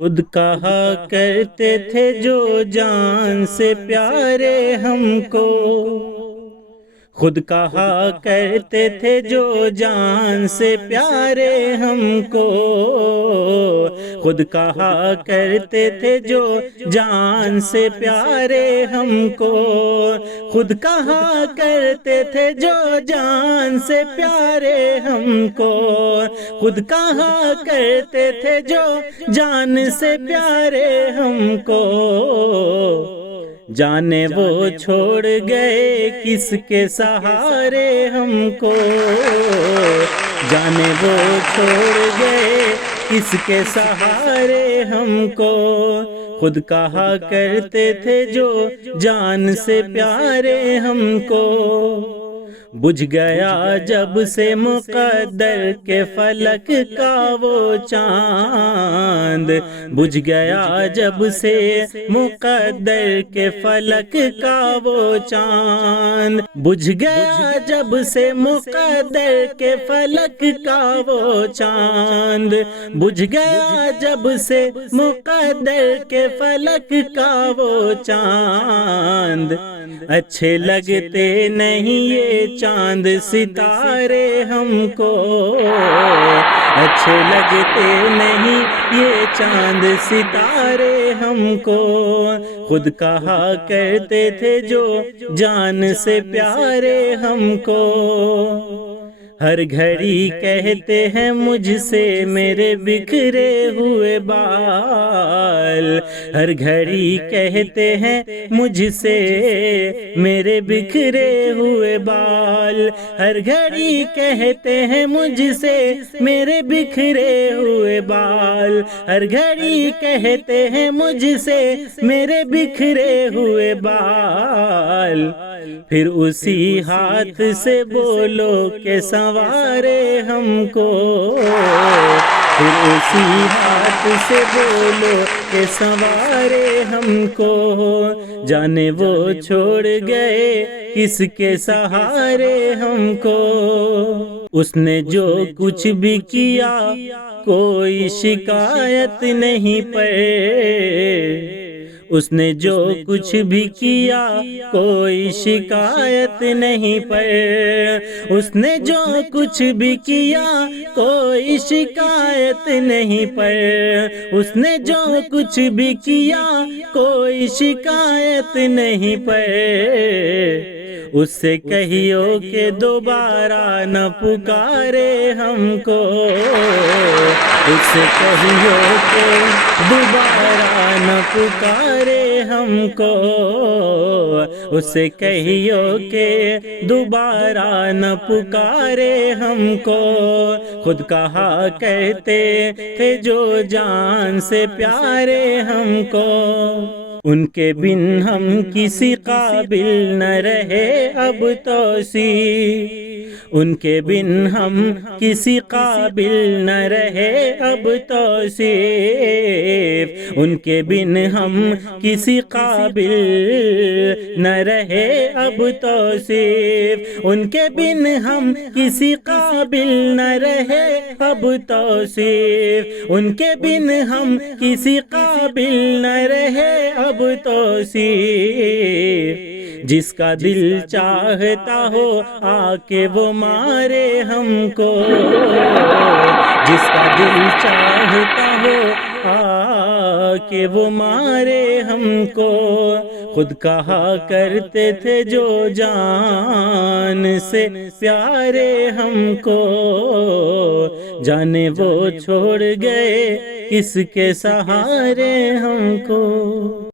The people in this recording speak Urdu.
خود کہا کرتے تھے جو جان سے پیارے ہم کو، خود کہا کرتے تھے جو جان سے پیارے ہم کو، خود کہا کرتے تھے جو جان سے پیارے ہم کو، خود کہا کرتے تھے جو جان سے پیارے ہم کو، خود کہا کرتے تھے جو جان سے پیارے ہم کو، جانے وہ چھوڑ گئے کس کے سہارے ہم کو، جانے وہ چھوڑ گئے کس کے سہارے ہم کو، خود کہا کرتے تھے جو جان سے پیارے ہم کو، بجھ گیا جب سے مقدر کے فلک کا وہ چاند، بجھ گیا جب سے مقدر کے فلک کا وہ چاند، بجھ گیا جب سے مقدر کے فلک کا وہ چاند، بجھ گیا جب سے مقدر کے فلک کا وہ چاند، اچھے لگتے نہیں یہ چاند ستارے ہم کو، اچھے لگتے نہیں یہ چاند ستارے ہم کو، خود کہا کرتے تھے جو جان سے پیارے ہم کو، ہر گھڑی کہتے ہیں مجھ سے میرے بکھرے ہوئے بال، ہر گھڑی کہتے ہیں مجھ سے میرے بکھرے ہوئے بال، ہر گھڑی کہتے ہیں مجھ سے میرے بکھرے ہوئے بال، ہر گھڑی کہتے ہیں مجھ سے میرے بکھرے ہوئے بال، پھر اسی ہاتھ سے بولو کہ سنوارے ہم کو، پھر اسی ہاتھ سے بولو کہ سنوارے ہم کو، جانے وہ چھوڑ گئے کس کے سہارے ہم کو، اس نے جو کچھ بھی کیا کوئی شکایت نہیں پر، اس نے جو کچھ بھی کیا کوئی شکایت نہیں پر، اس نے جو کچھ بھی کیا کوئی شکایت نہیں پر، اس نے جو کچھ بھی کیا کوئی شکایت نہیں پر، اس سے کہیو کہ دوبارہ نہ پکارے ہم کو، اس سے کہیو کہ دوبارہ نہ پکارے ہم کو، اس سے کہیو کہ دوبارہ نہ پکارے ہم کو، خود کہا کرتے تھے جو جان سے پیارے ہم کو، ان کے بن ہم کسی قابل نہ رہے اب توصیف، ان کے بن ہم کسی قابل نہ رہے اب توصیف، ان کے بن ہم کسی قابل نہ رہے اب توصیف، ان کے بن ہم کسی قابل نہ رہے اب توصیف، ان کے بن ہم کسی قابل نہ رہے اب توصیف، جس کا دل چاہتا ہو آ کے وہ مارے ہم کو، جس کا دل چاہتا ہو آ کے وہ مارے ہم کو، خود کہا کرتے تھے جو جان سے پیارے ہم کو، جانے وہ چھوڑ گئے کس کے سہارے ہم کو۔